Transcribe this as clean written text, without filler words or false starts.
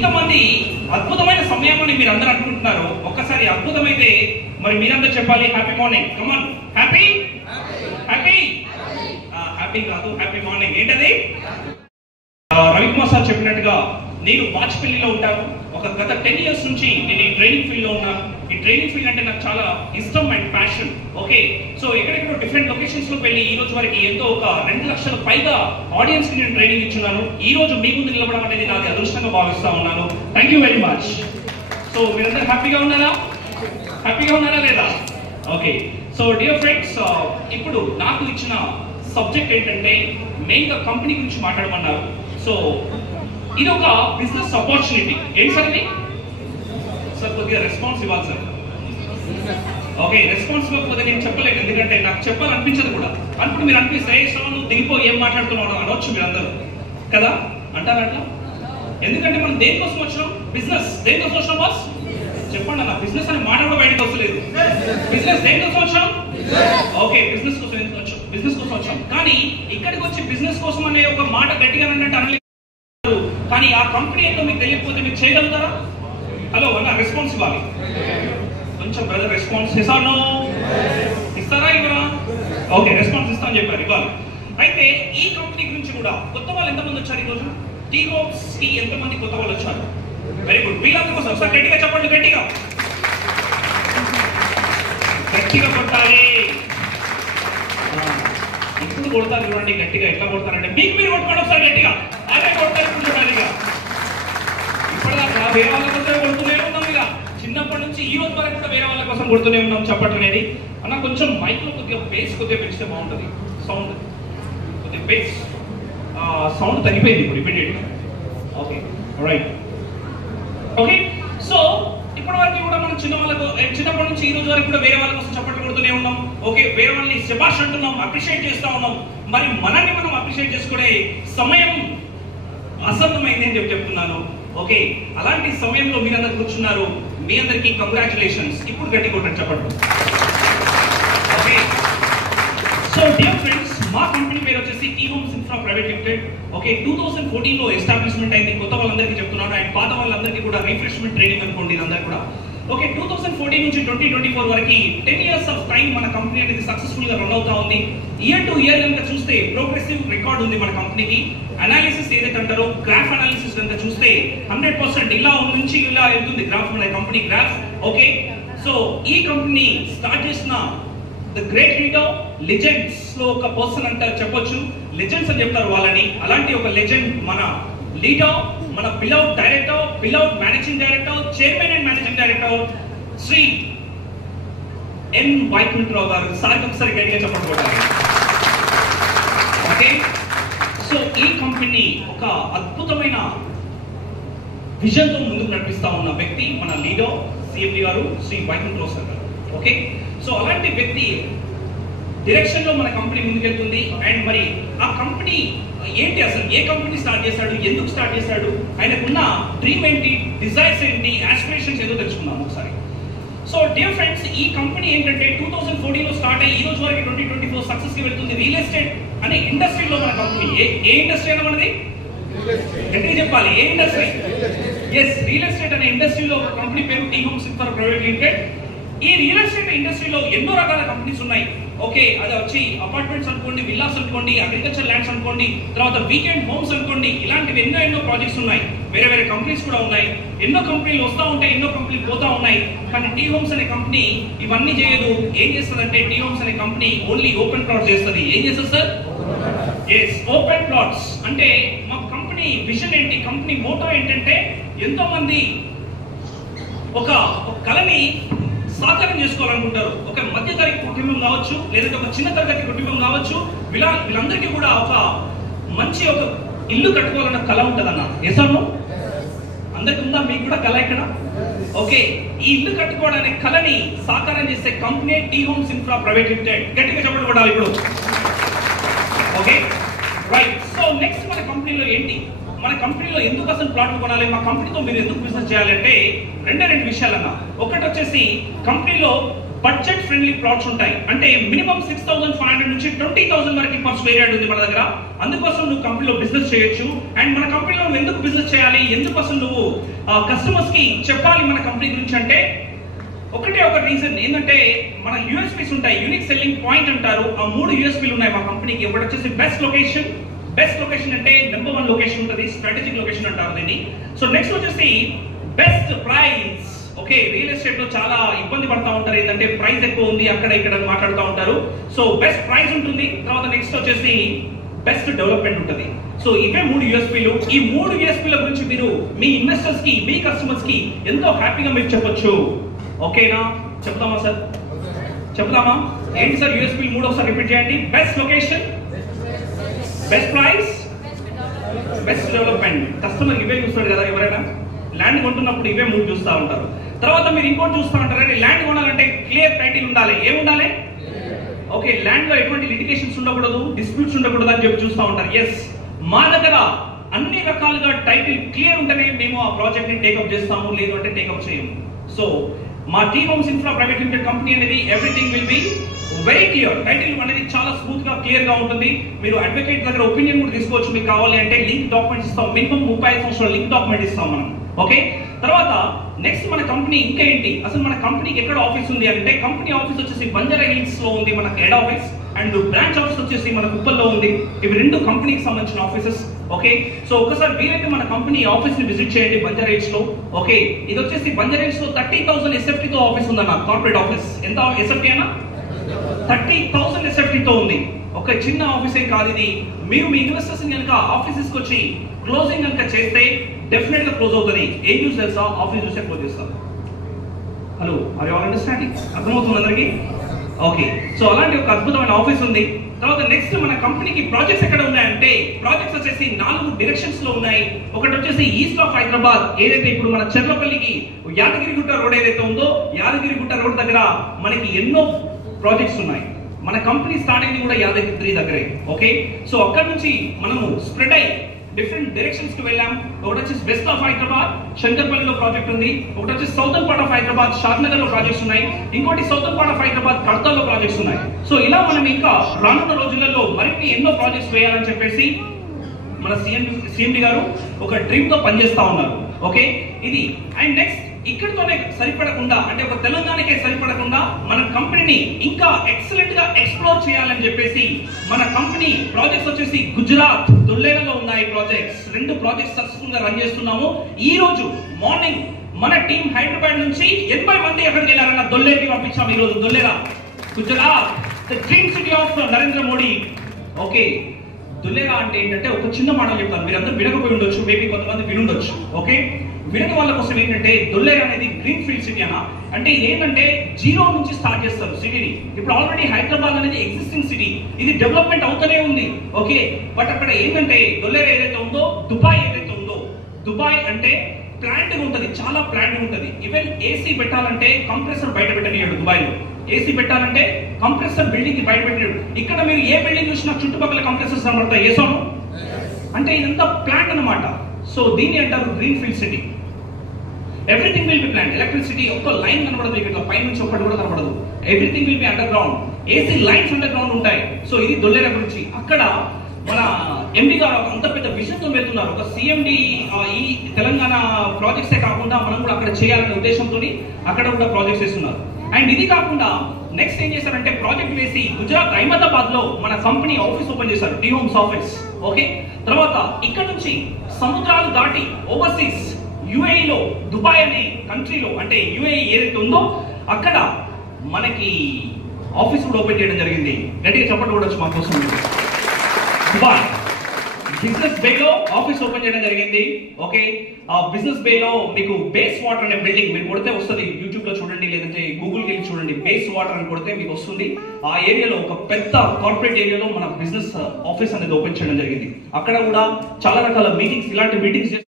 ఇంతమంది అద్భుతమైన సమయాన్ని మీరు అందరూ అనుకుంటున్నారు. ఒక్కసారి అద్భుతమైతే మరి మీరందరూ చెప్పాలి హ్యాపీ మార్నింగ్. కమాన్, హ్యాపీ హ్యాపీ హ్యాపీ కాదు, హ్యాపీ మార్నింగ్. ఏంటది? రవికుమార్ సార్ చెప్పినట్టుగా నేను వాచ్పల్లిలో ఉంటాను. గత 10 years నుంచి నేను ఈ ట్రైనింగ్ ఫీల్డ్ లో ఉన్నాను. ఈ ట్రైనింగ్ ఫీల్డ్ అంటే నాకు చాలా ఇష్టం అండ్ ప్యాషన్. ఓకే, సో ఎక్కడెక్కడో డిఫరెంట్ లొకేషన్స్ లో వెళ్ళి ఈ రోజు వరకు ఎంతో ఒక 2 లక్షల పైగా ఆడియన్స్ కి నేను ట్రైనింగ్ ఇచ్చున్నాను. ఈ రోజు మీ ముందు నిలబడడం అనేది నాకు అదృష్టంగా భావిస్తా ఉన్నాను. Thank you very much. So మీరందరూ హ్యాపీగా ఉన్నారా? హ్యాపీగా ఉన్నారా లేదా? ఓకే, సో డియర్ ఫ్రెండ్స్, ఇప్పుడు నాకు ఇచ్చిన సబ్జెక్ట్ ఏంటంటే మెయిన్ గా కంపెనీ గురించి మాట్లాడమన్నారు. సో ఇది ఒక బిజినెస్ ఆపర్చునిటీ. ఏంటి సార్ ఇది? సార్ కొద్దిగా రెస్పాన్స్ ఇవ్వాలి సార్. ఓకే, రెస్పాన్స్ ఇవ్వకపోతే నేను చెప్పలేను, ఎందుకంటే నాకు చెప్పాలనిపించదు కూడా. అప్పుడు మీరు అనిపిస్తే నువ్వు దిగిపో ఏం మాట్లాడుతున్నావు అనొచ్చు మీరందరూ కదా, అంటారు అట్లా. ఎందుకంటే మనం దేనికోసం వచ్చినాం? బిజినెస్. దేనికోసం వచ్చినాం బాస్? చెప్పండి అన్న. బిజినెస్ అనే మాట కూడా బయటకు వస్తలేదు. బిజినెస్ దేనికోసం వచ్చాం? ఓకే, బిజినెస్ కోసం ఎందుకు వచ్చాం? బిజినెస్ కోసం వచ్చాం. కానీ ఇక్కడికి వచ్చి బిజినెస్ కోసం అనే ఒక మాట గట్టిగా అన్నట్టు అనలేదు. కానీ ఆ కంపెనీ ఏంటో మీకు తెలియకపోతే మీరు చేయగలుగుతారా? హలో అన్న, రెస్పాన్స్ ఇవ్వాలి కొంచెం. బ్రదర్ రెస్పాన్స్ ఇస్తాను, ఇస్తారా ఇవ్వరా? ఓకే, రెస్పాన్స్ ఇస్తాను చెప్పారు, ఇవ్వాలి. అయితే ఈ కంపెనీ గురించి కూడా కొత్త వాళ్ళు ఎంతమంది వచ్చారు ఈరోజు? టీ హోమ్స్ కి ఎంతమంది కొత్త వాళ్ళు వచ్చారు? Very good. వీళ్ళందరి కోసం ఒకసారి గట్టిగా చెప్పండి, గట్టిగా గట్టిగా కొట్టాలి. ఇప్పుడు కొడతారు చూడండి గట్టిగా. ఎట్లా కొడతారంటే మీకు మీరు కొట్టుకోండి ఒకసారి గట్టిగా. అదే కొడతారు ఇప్పుడు చూడాలి. ఇక ఇప్పటిదాకా వేరే వాళ్ళ కోసం కొడుతూనే ఉన్నాం. ఇక చిన్నప్పటి నుంచి ఈ రోజు వరకు కూడా వేరే వాళ్ళ కోసం కొడుతూనే ఉన్నాం. చెప్పండి అనేది అన్న. కొంచెం మైక్ లో కొద్దిగా బేస్ కొద్దిగా పెంచితే బాగుంటుంది. సౌండ్ కొద్దిగా బేస్ సౌండ్ తగ్గిపోయింది ఇప్పుడు ఇమీడియట్ గా. Okay, right. ఓకే, సో ఇప్పటి వరకు కూడా మనం చిన్నప్పటి నుంచి ఈ రోజు వరకు కూడా వేరే వాళ్ళ కోసం చప్పట్లు కొడుతూనే ఉన్నాం. ఓకే, వేరే వాళ్ళని శభాష్ అంటున్నాం, అప్రిషియేట్ చేస్తా ఉన్నాం. మరి మనల్ని మనం అప్రిషియేట్ చేసుకునే సమయం ఆసన్నమైంది అని చెప్తున్నాను. ఓకే, అలాంటి సమయంలో మీరందరూ కూర్చున్నారు. మీ అందరికీ కంగ్రాచులేషన్స్. ఇప్పుడు గట్టి కొట్టండి చెప్పండి. ఓకే, సో డియర్ ఫ్రెండ్స్, మా కంపెనీ పేరు వచ్చేసి T Homes infra private limited. Okay, 2014 లో ఎస్టాబ్లిష్మెంట్ అయింది. కొత్త వాళ్ళందరికీ చెప్తున్నాను, అండ్ పాత వాళ్ళందరికీ కూడా రిఫ్రెష్మెంట్ ట్రైనింగ్ అనుకోండి ఇదంతా కూడా. ఓకే, 2014 నుంచి 2024 వరకు 10 years ఆఫ్ టైం మన కంపెనీ అనేది సక్సెస్ఫుల్ గా రన్ అవుతా ఉంది. ఇయర్ టు ఇయర్ కనుక చూస్తే ప్రోగ్రెసివ్ రికార్డ్ ఉంది మన కంపెనీకి. అనాలిసిస్ ఏదైతే అంటారో గ్రాఫ్ అనాలిసిస్ కనుక చూస్తే 100% ఇలా నుంచి ఇలా వెళ్తుంది గ్రాఫ్, మన కంపెనీ గ్రాఫ్. ఓకే, సో ఈ కంపెనీ స్టార్ట్ చేసిన ద గ్రేట్ లీడర్ లెజెండ్స్ లో ఒక పర్సన్ అంటారు, చెప్పొచ్చు లెజెండ్స్ అని చెప్తారు వాళ్ళని. అలాంటి ఒక లెజెండ్ మన లీడర్, మన beloved director, beloved managing director, chairman and managing director Shri N Vaikuntharao garu. Sir ఒకసారి గట్టిగా చెప్పకపోతారు. ఓకే, సో ఈ కంపెనీ ఒక అద్భుతమైన విజన్ తో ముందుకు నడిపిస్తా ఉన్న వ్యక్తి మన లీడర్ సిఎండి గారు శ్రీ వైకుంఠరావు సార్ గారు. ఓకే, సో అలాంటి వ్యక్తి డైరెక్షన్ లో మన కంపెనీ ముందుకెళ్తుంది. అండ్ మరి ఆ కంపెనీ ఏంటి, అసలు ఏ కంపెనీ స్టార్ట్ చేశాడు, ఎందుకు స్టార్ట్ చేశాడు, ఆయనకున్న డ్రీమ్ ఏంటి, డిజైర్స్ ఏంటి, ఆస్పిరేషన్స్ ఏదో తెలుసుకుందాం ఒకసారి. సో డియర్ ఫ్రెండ్స్, ఈ కంపెనీ ఏంటంటే 2014 లో స్టార్ట్ అయ్యి ఈ రోజు వరకు 2024 సక్సెస్ కి వెళ్తుంది. రియల్ ఎస్టేట్ అనే ఇండస్ట్రీలో మన కంపెనీ. ఏ ఇండస్ట్రీ అన్న మనది? గట్టిగా చెప్పాలి, ఏ ఇండస్ట్రీ? ఎస్, రియల్ ఎస్టేట్ అనే ఇండస్ట్రీలో ఒక కంపెనీ పేరు T Homes infra private limited. ఈ రియల్ ఎస్టేట్ ఇండస్ట్రీలో ఎన్నో రకాల కంపెనీస్ ఉన్నాయి. ఓకే, అది వచ్చి అపార్ట్మెంట్స్ అనుకోండి, విల్లాస్ అనుకోండి, అగ్రికల్చర్ ల్యాండ్స్ అనుకోండి, తర్వాత వీకెండ్ హోమ్స్ అనుకోండి, ఇలాంటివి ఎన్నో ప్రాజెక్ట్స్ ఉన్నాయి. వేరే వేరే కంపెనీస్ కూడా ఉన్నాయి. ఎన్నో కంపెనీలు వస్తూ ఉంటాయి, ఎన్నో కంపెనీలు పోతా ఉన్నాయి. కానీ టీ హోమ్స్ అనే కంపెనీ ఇవన్నీ చేయదు. ఏం చేస్తుందంటే టీ హోమ్స్ అనే కంపెనీ ఓన్లీ ఓపెన్ ప్లాట్స్ చేస్తుంది. ఏం చేస్తుంది సార్? Yes, open plots. అంటే మా కంపెనీ విజన్ ఏంటి, కంపెనీ మోటో ఏంటంటే ఎంతో మంది ఒక కళని సాకారం చేసుకోవాలనుకుంటారు. ఒక మధ్య తరగతి కుటుంబం కావచ్చు, లేదంటే ఒక చిన్న తరగతి కుటుంబం కావచ్చు, వీళ్ళందరికీ కూడా ఒక మంచి ఒక ఇల్లు కట్టుకోవాలన్న కళ ఉంటుందన్న. ఎసాను అందరికి ఉందా? మీకు కూడా కళ ఇక్కడ? ఓకే, ఈ ఇల్లు కట్టుకోవడానికి కళని సాకారం చేసే company T Homes infra private limited. గట్టిగా చెప్పడం కూడా ఇప్పుడు. Okay, right. సో నెక్స్ట్ మన కంపెనీలో ఏంటి, మన కంపెనీలో ఎందుకు అసలు ప్లాట్లు కొనాలి, మా కంపెనీతో మీరు ఎందుకు బిజినెస్ చేయాలంటే రెండు విషయాలన్నా. ఒకటి వచ్చేసి కంపెనీలో బడ్జెట్ ఫ్రెండ్లీ ప్లాట్స్ ఉంటాయి. అంటే మినిమం 6,500 నుంచి 20,000 వరకు పర్ స్క్వేర్ యార్డ్ ఉంది మన దగ్గర. అందుకోసం నువ్వు కంపెనీలో బిజినెస్ చేయొచ్చు. అండ్ మన కంపెనీలో నువ్వు ఎందుకు బిజినెస్ చేయాలి, ఎందుకోసం నువ్వు కస్టమర్స్ కి చెప్పాలి మన కంపెనీ గురించి అంటే ఒకటే ఒక రీజన్ ఏంటంటే మన యూఎస్పీస్ ఉంటాయి, యూనిక్ సెల్లింగ్ పాయింట్ అంటారు. ఆ 3 యూఎస్పీలు ఉన్నాయి మా కంపెనీకి. ఒకటి వచ్చేసి బెస్ట్ లొకేషన్ అంటే నెంబర్ 1 లొకేషన్ ఉంటుంది, స్ట్రాటజిక్ లొకేషన్ అంటారు దీన్ని. సో నెక్స్ట్ వచ్చేసి best price. Okay, real estate లో చాలా ఇబ్బంది పడతా ఉంటారు, ఏంటంటే ప్రైస్ ఎక్కువ ఉంది అక్కడ ఇక్కడ మాట్లాడుతూ ఉంటారు. సో బెస్ట్ ప్రైస్ ఉంటుంది. తర్వాత నెక్స్ట్ వచ్చేసి బెస్ట్ డెవలప్మెంట్ ఉంటుంది. సో ఇవే 3 యూఎస్పీలు. ఈ 3 యూఎస్పీల గురించి మీరు మీ ఇన్వెస్టర్స్ కి, మీ కస్టమర్స్ కి ఎంతో హ్యాపీగా మీరు చెప్పొచ్చు. ఓకేనా? చెప్తామా సార్? చెప్తామా? ఏంటి సార్ యూఎస్పీ 3 ఒకసారి రిపీట్ చేయండి. Best location, best price, best development. Customer ఇవే చూస్తాడు కదా, ఎవరైనా ల్యాండ్ కొంటున్నప్పుడు ఇవే 3 చూస్తూ ఉంటారు. తర్వాత మీరు ఇంకోటి చూస్తూ ఉంటారు, ల్యాండ్ కొనాలంటే క్లియర్ టైటిల్ ఉండాలి. ఏముండాలి? ఓకే, ల్యాండ్ లో ఎటువంటి లిటిగేషన్స్ ఉండకూడదు, డిస్ప్యూట్స్ ఉండకూడదు అని చెప్పి చూస్తూ ఉంటారు. ఎస్, మా దగ్గర అన్ని రకాలుగా టైటిల్ క్లియర్ ఉంటేనే మేము ఆ ప్రాజెక్ట్ ని టేకప్ చేస్తాము, లేదు అంటే టేకప్ చేయము. సో మా T Homes infra private Limited company అనేది everything will be very clear. Title అనేది చాలా స్మూత్ గా క్లియర్ గా ఉంటుంది. మీరు అడ్వకేట్ దగ్గర ఒపీనియన్ కూడా తీసుకోవచ్చు. మీకు కావాలి అంటే లింక్ డాక్యుమెంట్స్ ఇస్తాం, మినిమం 35 సంవత్సరాల లింక్ డాక్యుమెంట్ ఇస్తాం మనం. ఓకే, తర్వాత నెక్స్ట్ మన కంపెనీ ఇంకా ఏంటి, అసలు మన కంపెనీకి ఎక్కడ ఆఫీస్ ఉంది అంటే కంపెనీ ఆఫీస్ వచ్చేసి బంజారా హిల్స్ లో ఉంది మన head office, and branch office వచ్చేసి మన కుప్పల్లో ఉంది. ఇవి 2 కంపెనీకి సంబంధించిన ఆఫీసెస్. ఓకే, సో ఒకసారి వీలైతే మన కంపెనీ ఆఫీస్ ని విజిట్ చేయండి బంజారా హిల్స్ లో. ఓకే, ఇది వచ్చేసి బంజారా హిల్స్ లో 30,000 ఎస్ఎఫ్టీ తో ఆఫీస్ ఉందన్న, కార్పొరేట్ ఆఫీస్. ఎంత ఎస్ఎఫ్టీ అన్న? 30,000 ఎస్ఎఫ్టీ తో ఉంది. ఒక చిన్న ఆఫీస్ ఏం కాదు ఇది. మీరు మీ ఇన్వెస్టర్స్ కనుక ఆఫీసెస్ కి వచ్చి క్లోజింగ్ కనుక చేస్తే డెఫినెట్ గా క్లోజ్ అవుతుంది. ఏం చూసి తెలుసా? ఆఫీస్ చూసే క్లోజ్ చేస్తారు. Hello, are you all understanding? అర్థమవుతుంది అందరికి? ఓకే, సో అలాంటి ఒక అద్భుతమైన ఆఫీస్ ఉంది. తర్వాత నెక్స్ట్ మన కంపెనీకి ప్రాజెక్ట్స్ ఎక్కడ ఉన్నాయంటే ప్రాజెక్ట్స్ వచ్చేసి 4 డైరెక్షన్స్ లో ఉన్నాయి. ఒకటి వచ్చేసి ఈస్ట్ ఆఫ్ హైదరాబాద్, ఏదైతే ఇప్పుడు మన చెర్లపల్లికి యాదగిరిగుట్ట రోడ్ ఏదైతే ఉందో, యాదగిరిగుట్ట రోడ్ దగ్గర మనకి ఎన్నో ప్రాజెక్ట్స్ ఉన్నాయి. మన కంపెనీ స్టార్టింగ్ కూడా యాదగిరి దగ్గరే. ఓకే, సో అక్కడ నుంచి మనము స్ప్రెడ్ అయ్యి డిఫరెంట్ డైరెక్షన్స్ కి వెళ్ళాం. ఒకటి వచ్చేసి వెస్ట్ ఆఫ్ హైదరాబాద్, శంకర్పల్లిలో ప్రాజెక్ట్ ఉంది. ఒకటి వచ్చేసి southern part of Hyderabad, Shadnagar లో ప్రాజెక్ట్స్ ఉన్నాయి. ఇంకోటి సౌతర్న్ పార్ట్ ఆఫ్ హైదరాబాద్, కడతాల్లో ప్రాజెక్ట్స్ ఉన్నాయి. సో ఇలా మనం ఇంకా రానున్న రోజులలో మరిన్ని ఎన్నో ప్రాజెక్ట్స్ వేయాలని చెప్పేసి మన సిఎండి గారు ఒక డ్రీమ్ తో పనిచేస్తా ఉన్నారు. ఓకే, ఇది అండ్ నెక్స్ట్ ఇక్కడితోనే సరిపడకుండా, అంటే ఒక తెలంగాణకే సరిపడకుండా మన కంపెనీని ఇంకా ఎక్సలెంట్ గా ఎక్స్ప్లోర్ చేయాలని చెప్పేసి మన కంపెనీ ప్రాజెక్ట్స్ వచ్చేసి గుజరాత్ దుల్లేరాలో ఉన్నాయి ప్రాజెక్ట్స్. 2 ప్రాజెక్ట్స్ సక్సెస్ఫుల్ గా రన్ చేస్తున్నాము. ఈ రోజు మార్నింగ్ మన టీం హైదరాబాద్ నుంచి 80 మంది ఎక్కడికి వెళ్ళారన్న దొల్లేకి పంపించాము. ఈ రోజు Dholera, Gujarat, the dream city of Narendra Modi. Okay, Dholera అంటే ఏంటంటే ఒక చిన్న మాటలు చెప్తాను, మీరందరూ వినకపోయి ఉండొచ్చు, మేబీ కొంతమంది వినుండొచ్చు. ఓకే, వినని వాళ్ళ కోసం ఏంటంటే దొల్లేరా అనేది గ్రీన్ ఫీల్డ్ సిటీ అన్న. అంటే ఏంటంటే 0 నుంచి స్టార్ట్ చేస్తారు సిటీని. ఇప్పుడు ఆల్రెడీ హైదరాబాద్ అనేది ఎగ్జిస్టింగ్ సిటీ, ఇది డెవలప్మెంట్ అవుతూనే ఉంది. ఓకే, బట్ అక్కడ ఏంటంటే దొల్లేరా ఏదైతే ఉందో, దుబాయ్ ఏదైతే ఉందో, దుబాయ్ అంటే ప్లాంట్ ఉంటుంది, చాలా ప్లాంట్ ఉంటుంది. ఈవెన్ ఏసీ పెట్టాలంటే కంప్రెసర్ బయట పెట్టనియాడు దుబాయ్ లో. ఏసీ పెట్టాలంటే కంప్రెసర్ బిల్డింగ్ కి బయట పెట్టాడు. ఇక్కడ మీరు ఏ బిల్డింగ్ చూసినా చుట్టుపక్కల కంప్రెసర్స్ కనబడతాయి. ఏసాను అంటే ఇదంతా ప్లాంట్ అన్నమాట. సో దీన్ని అంటారు green field city. Everything will B plant. Electricity ఒక్క లైన్ కనబడదు, ఇక్కడ పై నుంచి ఒక్కటి కూడా కనబడదు. Everything will be under ground. AC lines under ground ఉంటాయి. సో ఇది దొల్లేరా గురించి. అక్కడ మన ఎండి గారు అంత పెద్ద విషయంతో వెళ్తున్నారు. ఒక సిఎండి ఈ తెలంగాణ ప్రాజెక్ట్సే కాకుండా మనం కూడా అక్కడ చేయాలనే ఉద్దేశంతో అక్కడ కూడా ప్రాజెక్ట్స్ చేస్తున్నారు. అండ్ ఇది కాకుండా నెక్స్ట్ ఏం చేశారంటే ప్రాజెక్ట్ వేసి గుజరాత్ అహ్మదాబాద్ లో మన కంపెనీ ఆఫీస్ ఓపెన్ చేశారు, టీ హోమ్స్ ఆఫీస్. ఓకే, తర్వాత ఇక్కడ నుంచి సముద్రాలు దాటి ఓవర్సీస్ యుఏఈ లో, దుబాయ్ అనే కంట్రీలో, అంటే యుఏఈ ఏదైతే ఉందో అక్కడ మనకి ఆఫీస్ కూడా ఓపెన్ చేయడం జరిగింది. గట్టిగా చెప్పండి కూడా మా కోసం. దుబాయ్ బిజినెస్ బే లో ఆఫీస్ ఓపెన్ చేయడం జరిగింది. ఓకే, ఆ బిజినెస్ బే లో మీకు బేస్ వాటర్ అనే బిల్డింగ్ మీరు కొడితే వస్తుంది, యూట్యూబ్ లో చూడండి, లేదంటే గూగుల్ కి వెళ్ళి చూడండి. బేస్ వాటర్ అని కొడితే మీకు వస్తుంది. ఆ ఏరియాలో ఒక పెద్ద కార్పొరేట్ ఏరియాలో మన బిజినెస్ ఆఫీస్ అనేది ఓపెన్ చేయడం జరిగింది. అక్కడ కూడా చాలా రకాల మీటింగ్స్, ఇలాంటి మీటింగ్స్